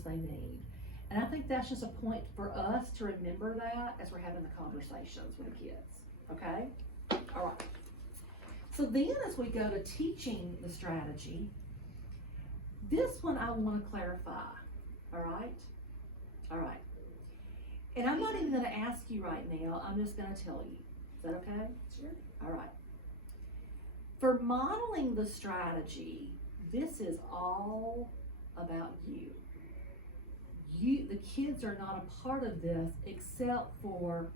changes they need. And I think that's just a point for us to remember that as we're having the conversations with the kids, okay? All right. So then as we go to teaching the strategy, this one I want to clarify, all right? All right. And I'm not even going to ask you right now, I'm just going to tell you. Is that okay? Sure. All right. For modeling the strategy, this is all about you. The kids are not a part of this except for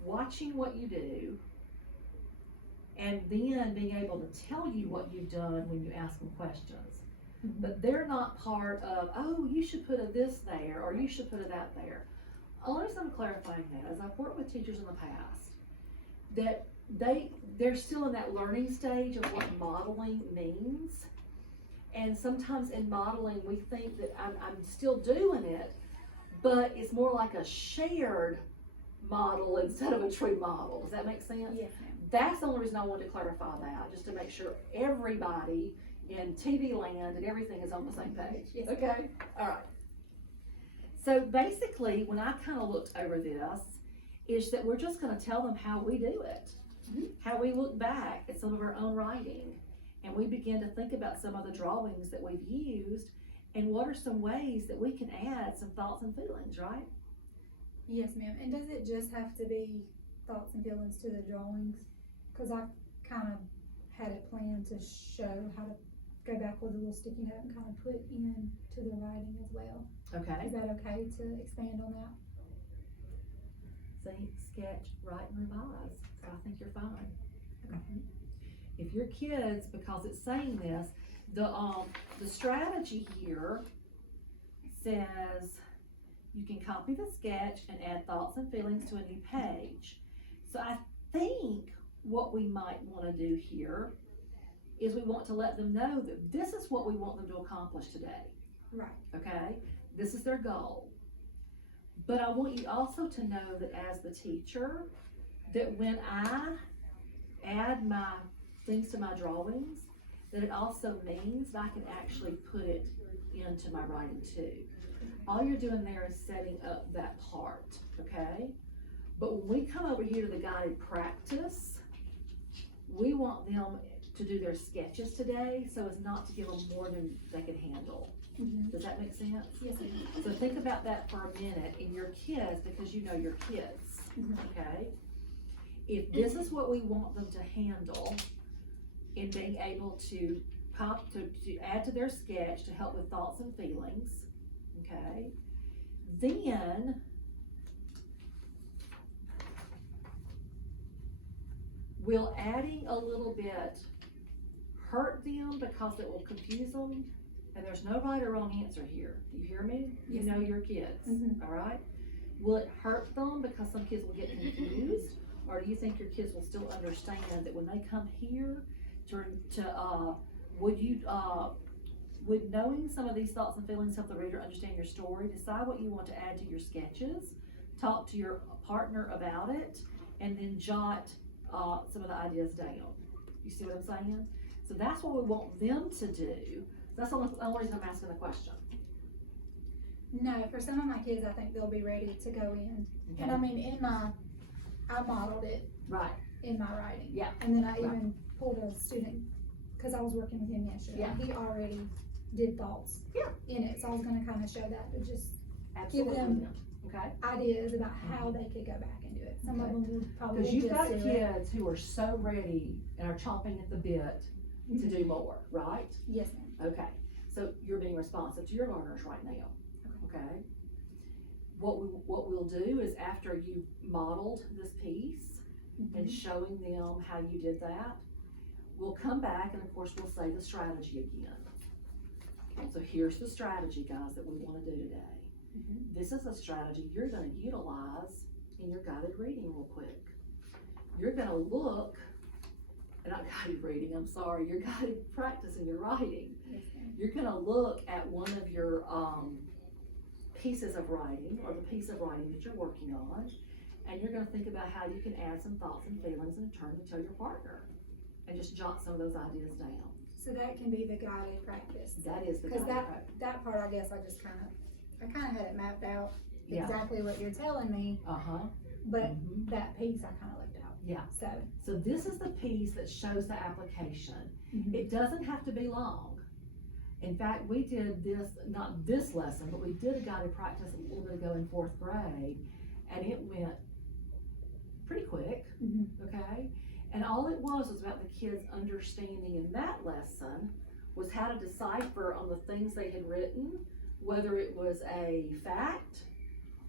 watching what you do and then being able to tell you what you've done when you ask them questions. Mm-hmm. But they're not part of, oh, you should put a this there or you should put a that there. Only reason I'm clarifying that is I've worked with teachers in the past that they're still in that learning stage of what modeling means. And sometimes in modeling, we think that I'm still doing it, but it's more like a shared model instead of a true model. Does that make sense? Yes, ma'am. That's the only reason I wanted to clarify that, just to make sure everybody in TV land and everything is on the same page. Yes. Okay? All right. So basically, when I kind of looked over this, is that we're just going to tell them how we do it, how we look back at some of our own writing, and we begin to think about some of the drawings that we've used, and what are some ways that we can add some thoughts and feelings, right? Yes, ma'am. And does it just have to be thoughts and feelings to the drawings? Because I kind of had it planned to show how to go back with a little sticky note and kind of put in to the writing as well. Okay. Is that okay to expand on that? Think, sketch, write, and revise. So I think you're fine. Okay. If your kids, because it's saying this, the strategy here says you can copy the sketch and add thoughts and feelings to a new page. So I think what we might want to do here is we want to let them know that this is what we want them to accomplish today. Right. Okay? This is their goal. But I want you also to know that as the teacher, that when I add my things to my drawings, that it also means that I can actually put it into my writing too. All you're doing there is setting up that part, okay? But when we come over here to the guided practice, we want them to do their sketches today so as not to give them more than they can handle. Mm-hmm. Does that make sense? Yes, ma'am. So think about that for a minute in your kids, because you know your kids, okay? If this is what we want them to handle in being able to add to their sketch to help with thoughts and feelings, okay? Then will adding a little bit hurt them because it will confuse them? And there's no right or wrong answer here. Do you hear me? Yes. You know your kids, all right? Will it hurt them because some kids will get confused? Or do you think your kids will still understand that when they come here would knowing some of these thoughts and feelings help the reader understand your story? Decide what you want to add to your sketches, talk to your partner about it, and then jot some of the ideas down. You see what I'm saying? So that's what we want them to do. That's the only reason I'm asking the question. No, for some of my kids, I think they'll be ready to go in. Okay. And I mean, I modeled it Right. in my writing. Yeah. And then I even pulled a student, because I was working with him yesterday. Yeah. He already did thoughts in it. So I was going to kind of show that, but just Absolutely. give them okay. ideas about how they could go back and do it. Some of them would probably Because you've got do it. kids who are so ready and are chomping at the bit to do more, right? Yes, ma'am. Okay, so you're being responsive to your learners right now, okay? What we'll do is after you've modeled this piece and showing them how you did that, we'll come back and of course we'll say the strategy again. Okay, so here's the strategy, guys, that we want to do today. This is a strategy you're going to utilize in your guided reading real quick. You're going to look, not guided reading, I'm sorry, your guided practice in your writing. Yes, ma'am. You're going to look at one of your pieces of writing, or the piece of writing that you're working on, and you're going to think about how you can add some thoughts and feelings in turn to tell your partner, and just jot some of those ideas down. So that can be the guided practice. That is the Cause guided practice. that part, I guess I kinda had it mapped out, Yeah. exactly what you're telling me, Uh-huh. but Mhm. that piece I kinda left out. Yeah. So. So this is the piece that shows the application. Mhm. It doesn't have to be long. In fact, we did this, not this lesson, but we did a guided practice a little bit ago in 4th grade, and it went pretty quick, Mhm. okay? And all it was about the kids understanding in that lesson was how to decipher on the things they had written, whether it was a fact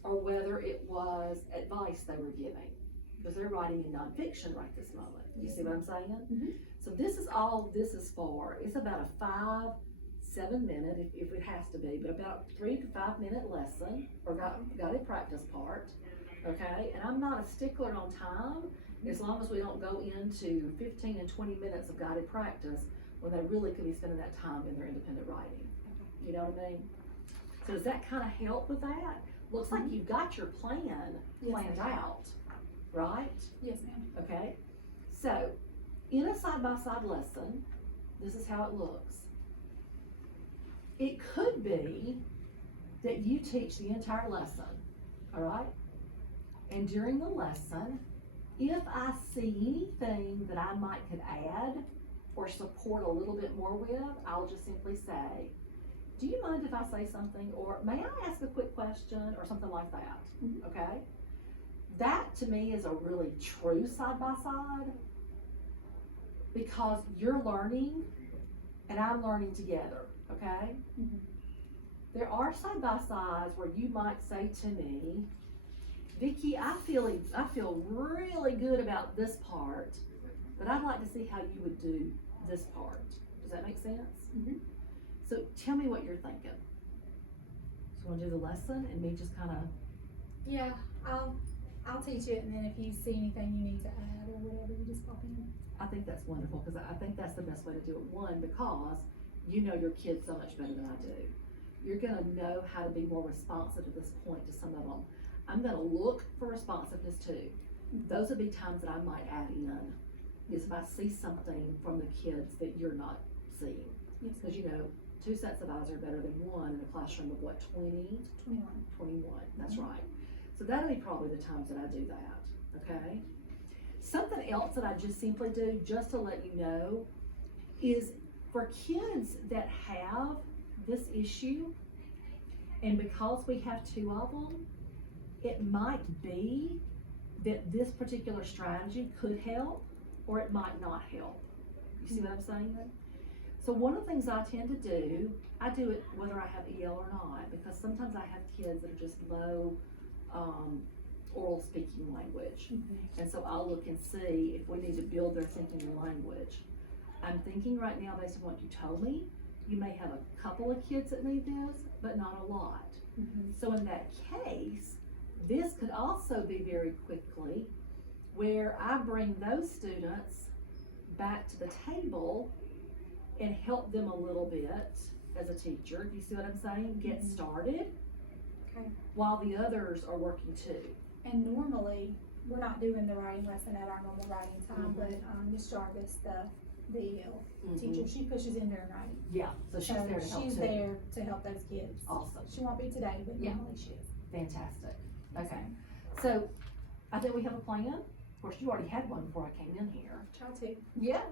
or whether it was advice they were giving. Because they're writing in nonfiction right this moment. You see what I'm saying? Mhm. So this is all this is for. It's about a 5-7 minute, if it has to be, but about 3 to 5 minute lesson, or guided practice part, okay? And I'm not a stickler on time, as long as we don't go into 15 and 20 minutes of guided practice when they really could be spending that time in their independent writing. You know what I mean? So does that kind of help with that? Looks like you've got your plan planned out, right? Yes, ma'am. Okay, so in a side-by-side lesson, this is how it looks. It could be that you teach the entire lesson, all right? And during the lesson, if I see anything that I might could add or support a little bit more with, I'll just simply say, do you mind if I say something? Or may I ask a quick question? Or something like that, Mhm. okay? That to me is a really true side-by-side, because you're learning and I'm learning together, okay? Mhm. There are side-by-sides where you might say to me, Vicki, I feel really good about this part, but I'd like to see how you would do this part. Does that make sense? Mhm. So tell me what you're thinking. So you wanna do the lesson and me just kinda, Yeah, I'll teach it, and then if you see anything you need to add or whatever, you just pop in. I think that's wonderful, because I think that's the best way to do it. One, because you know your kids so much better than I do. You're gonna know how to be more responsive at this point to some of them. I'm gonna look for responsiveness too. Those would be times that I might add in, is if I see something from the kids that you're not seeing. Yes, Because you know, 2 sets of eyes are better than one in a classroom of what, 20? 21. 21, that's Mhm. right. So that'll be probably the times that I do that, okay? Something else that I just simply do, just to let you know, is for kids that have this issue, and because we have 2 of them, it might be that this particular strategy could help, or it might not help. You see what I'm saying? So one of the things I tend to do, I do it whether I have EL or not, because sometimes I have kids that are just low oral speaking language. Mhm. And so I'll look and see if we need to build their thinking language. I'm thinking right now, based on what you told me, you may have a couple of kids that need this, but not a lot. Mhm. So in that case, this could also be very quickly where I bring those students back to the table and help them a little bit as a teacher. Do you see what I'm saying? Get Mhm. started Okay. while the others are working too. And normally, we're not doing the writing lesson at our normal writing time, Mhm. but Miss Jarvis, the EL teacher, she pushes in during writing. Yeah, so she's there to help she's too. there to help those kids. Awesome, She won't be today, but Yeah. normally she is. fantastic. Okay, so I think we have a plan. Of course, you already had one before I came in here. Try to. Yeah.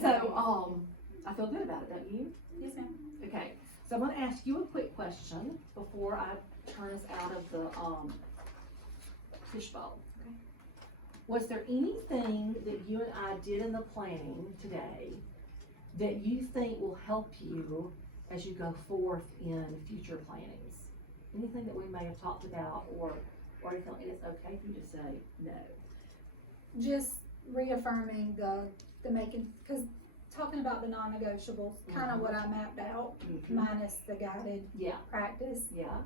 So, I feel good about it, don't you? Yes, ma'am. Okay, so I'm gonna ask you a quick question before I turn us out of the, fishbowl. Okay. Was there anything that you and I did in the planning today that you think will help you as you go forth in future plannings? Anything that we may have talked about, or anything, and it's okay if you just say no. Just reaffirming the making, cause talking about the non-negotiables, kinda what I mapped out, minus the guided Yeah, practice, yeah,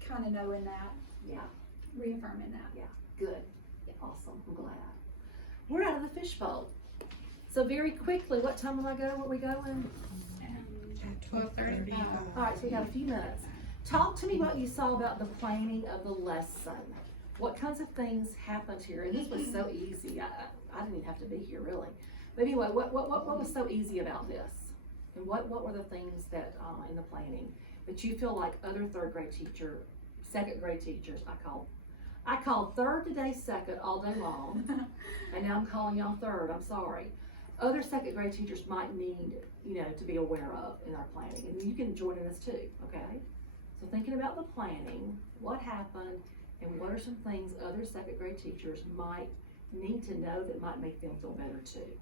kinda knowing that, yeah, reaffirming that. good, awesome, I'm glad. We're out of the fishbowl. So very quickly, what time will I go? Where we going? At 12:30. All right, so we got a few minutes. Talk to me what you saw about the planning of the lesson. What kinds of things happened here? And this was so easy. I didn't even have to be here really. But anyway, what was so easy about this? And what were the things that, in the planning, that you feel like other second grade teachers, I called third today second all day long, and now I'm calling y'all third, I'm sorry. Other second grade teachers might need, to be aware of in our planning, and you can join in this too, okay? So thinking about the planning, what happened, and what are some things other second grade teachers might need to know that might make them feel better too?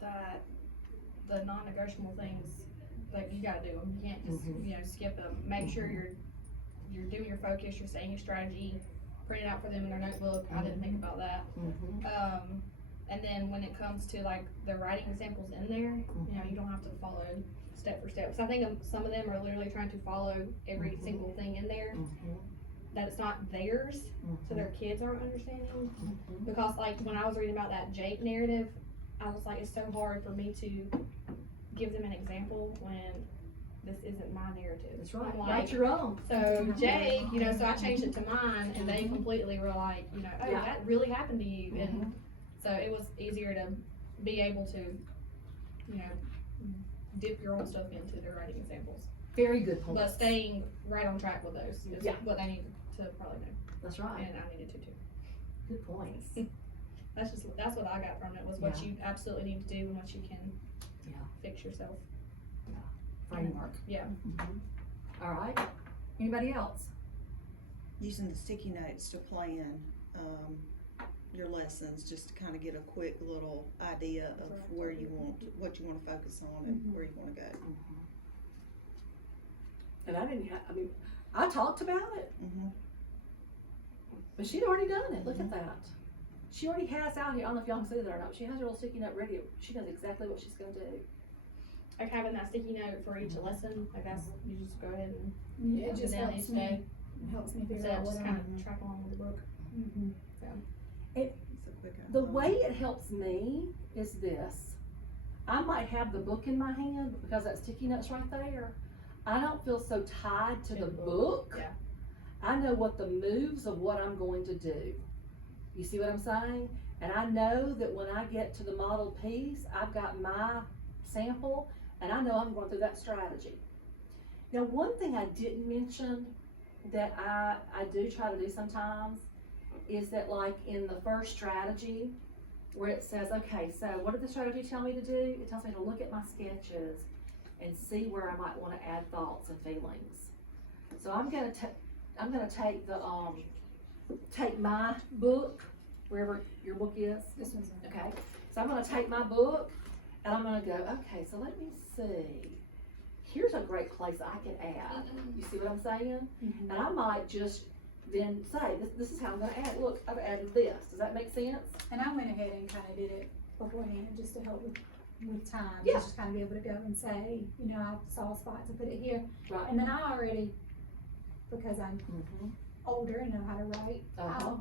That the non-negotiable things, like you gotta do them. You can't just skip them. Make sure you're doing your focus, you're saying your strategy, print it out for them in their notebook. I didn't think about that. And then when it comes to like the writing examples in there, you don't have to follow step for step. So I think some of them are literally trying to follow every single thing in there. That it's not theirs, so their kids aren't understanding. Because like when I was reading about that Jake narrative, I was like, it's so hard for me to give them an example when this isn't my narrative. That's right. Like, Write your own. So Jake, so I changed it to mine, and they completely were like, oh, that really happened to you, and so it was easier to be able to, dip your own stuff into their writing examples. Very good point. But staying right on track with those is what they need to probably know. That's right. And I needed to too. Good points. That's what I got from it, was what you absolutely need to do and what you can fix yourself. Framework. Yeah. All right. Anybody else? Using the sticky notes to plan your lessons, just to kind of get a quick little idea of what you want to focus on and where you want to go. And I talked about it, but she'd already done it. Look at that. She already has out here, I don't know if y'all can see that or not, but she has her little sticky note ready. She knows exactly what she's gonna do. Like having that sticky note for each lesson, I guess you just go ahead and It just down helps each day. me figure Instead out of what just kind of track along with the book. It's a quick The way it helps me is this. I might have the book in my hand because that sticky note's right there. I don't feel so tied to the book. Yeah. I know what the moves of what I'm going to do. You see what I'm saying? And I know that when I get to the model piece, I've got my sample, and I know I'm going through that strategy. Now, one thing I didn't mention that I do try to do sometimes is that, like in the first strategy, where it says, okay, so what did the strategy tell me to do? It tells me to look at my sketches and see where I might want to add thoughts and feelings. So I'm gonna take the take my book, wherever your book is. This one's Okay. So I'm gonna take my book and I'm gonna go, okay, so let me see. Here's a great place I can add. You see what I'm saying? And I might just then say, this is how I'm gonna add. Look, I've added this. Does that make sense? And I went ahead and kind of did it beforehand just to help with time. Yeah. Just kind of be able to go and say, I saw a spot to put it here. Right. And then I already, because I'm older and know how to write,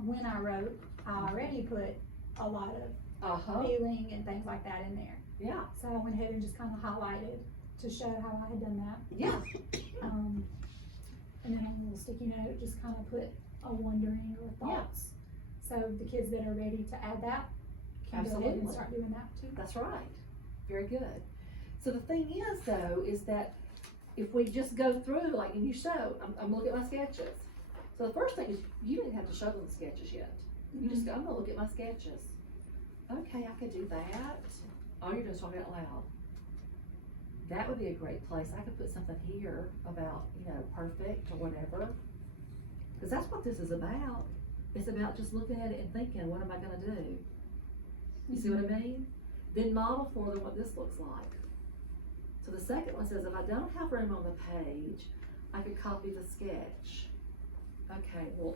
when I wrote, I already put a lot of feeling and things like that in there. Yeah. So I went ahead and just kind of highlighted to show how I had done that. Yeah. And then on a little sticky note, just kind of put a wondering or thoughts. So the kids that are ready to add that can go ahead and start doing that too. That's right. Very good. So the thing is though, is that if we just go through, like, and you show, I'm looking at my sketches. So the first thing is, you didn't have to show them the sketches yet. You just go, I'm gonna look at my sketches. Okay, I could do that. All you're doing is talking out loud. That would be a great place. I could put something here about, perfect or whatever. Because that's what this is about. It's about just looking at it and thinking, what am I gonna do? You see what I mean? Then model for them what this looks like. So the second one says, if I don't have room on the page, I could copy the sketch. Okay, well,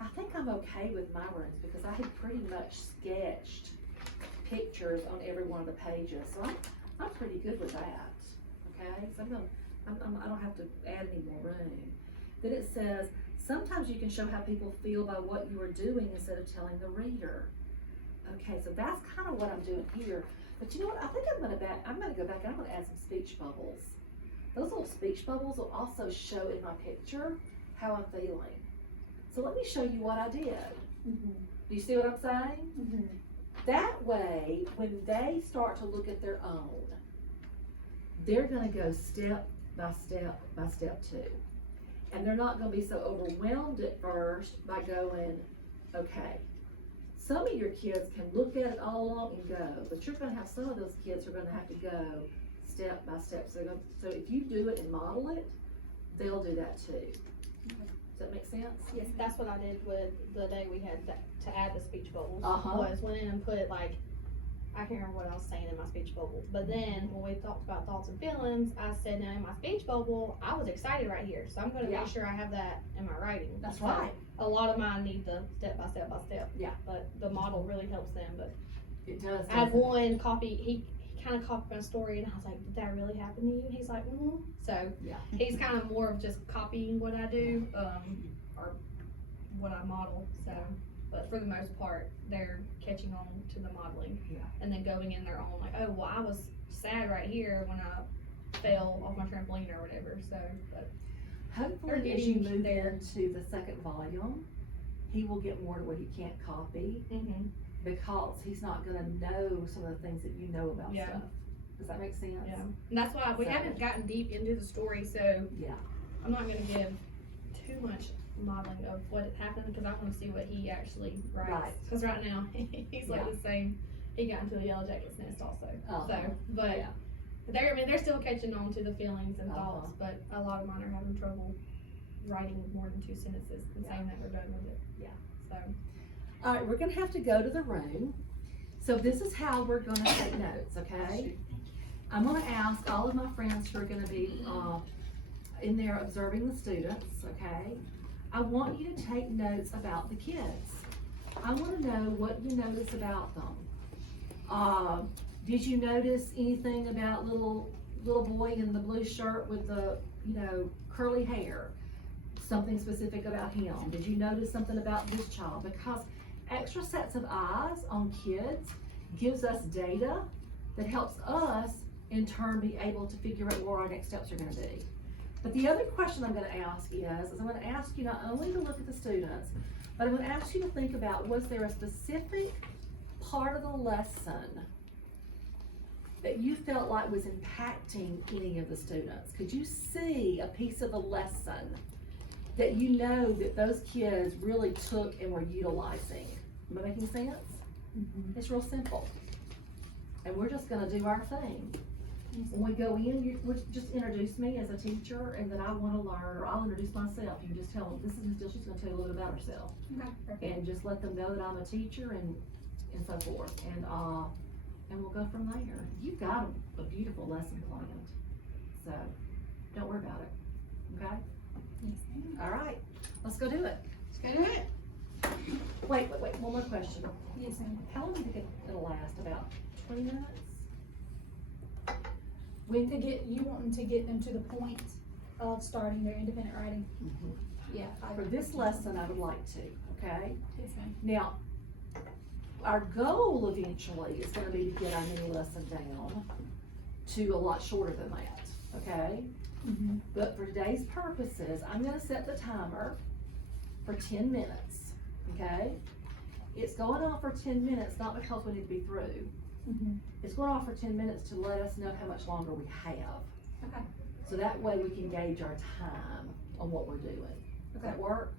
I think I'm okay with my rooms because I had pretty much sketched pictures on every one of the pages. So I'm pretty good with that. Okay, so I don't have to add any more room. Then it says, sometimes you can show how people feel by what you are doing instead of telling the reader. Okay, so that's kind of what I'm doing here. But you know what? I think I'm gonna go back and I'm gonna add some speech bubbles. Those little speech bubbles will also show in my picture how I'm feeling. So let me show you what I did. Do you see what I'm saying? That way, when they start to look at their own, they're gonna go step by step by step too. And they're not gonna be so overwhelmed at first by going, okay. Some of your kids can look at it all along and go, but you're gonna have some of those kids who are gonna have to go step by step. So if you do it and model it, they'll do that too. Does that make sense? Yes, that's what I did with the day we had to add the speech bubbles. Uh-huh. Was went in and put like, I can't remember what I was saying in my speech bubble, but then when we talked about thoughts and feelings, I said now in my speech bubble, I was excited right here, so I'm gonna Yeah. make sure I have that in my writing. That's So, right. a lot of mine need the step by step by step. Yeah. But the model really helps them, but It does. I had doesn't it? one copy, he kind of copied my story, and I was like, did that really happen to you? And he's like, mm-hmm. So Yeah. he's kind of more of just copying what I do, or what I model. So, but for the most part, they're catching on to the modeling, Yeah. and then going in their own, like, oh, well, I was sad right here when I fell off my trampoline or whatever. So, but Hopefully, They're as you getting move there. into the second volume, he will get more to where he can't copy because he's not gonna know some of the things that you know about Yeah. stuff. Does that make sense? yeah, and that's why we So- haven't gotten deep into the story. So Yeah. I'm not gonna give too much modeling of what happened because I want to see what he actually writes. Right. Because right now he's like Yeah. the same. He got into a Yellow Jacket's nest also. Uh-huh. So, but Yeah. they're still catching on to the feelings and Uh-huh. thoughts. But a lot of mine are having trouble writing more than 2 sentences and saying that we're done with it. Yeah. So All right, we're gonna have to go to the room. So this is how we're gonna take notes, okay? I'm gonna ask all of my friends who are gonna be, in there observing the students, okay? I want you to take notes about the kids. I wanna know what you notice about them. Did you notice anything about little boy in the blue shirt with the, curly hair? Something specific about him? Did you notice something about this child? Because extra sets of eyes on kids gives us data that helps us in turn be able to figure out where our next steps are gonna be. But the other question I'm gonna ask is I'm gonna ask you not only to look at the students, but I'm gonna ask you to think about, was there a specific part of the lesson that you felt like was impacting any of the students? Could you see a piece of the lesson that you know that those kids really took and were utilizing? Am I making sense? It's real simple. And we're just gonna do our thing. When we go in, you just introduce me as a teacher, and then I wanna learn, or I'll introduce myself. You can just tell them, this is Miss Dill, she's gonna tell you a little bit about herself. Okay, perfect. And just let them know that I'm a teacher and so forth. And we'll go from there. You've got a beautiful lesson planned. So, don't worry about it, okay? Yes, ma'am. All right, let's go do it. Let's go do it. Wait, one more question. Yes, ma'am. How long do you think it'll last? About 20 minutes? You wanting to get them to the point of starting their independent writing? Yeah. For this lesson, I would like to, okay? Yes, ma'am. Now, our goal eventually is gonna be to get our mini lesson down to a lot shorter than that, okay? But for today's purposes, I'm gonna set the timer for 10 minutes, okay? It's going on for 10 minutes, not because we need to be through. It's going on for 10 minutes to let us know how much longer we have. Okay. So that way we can gauge our time on what we're doing. Does that work?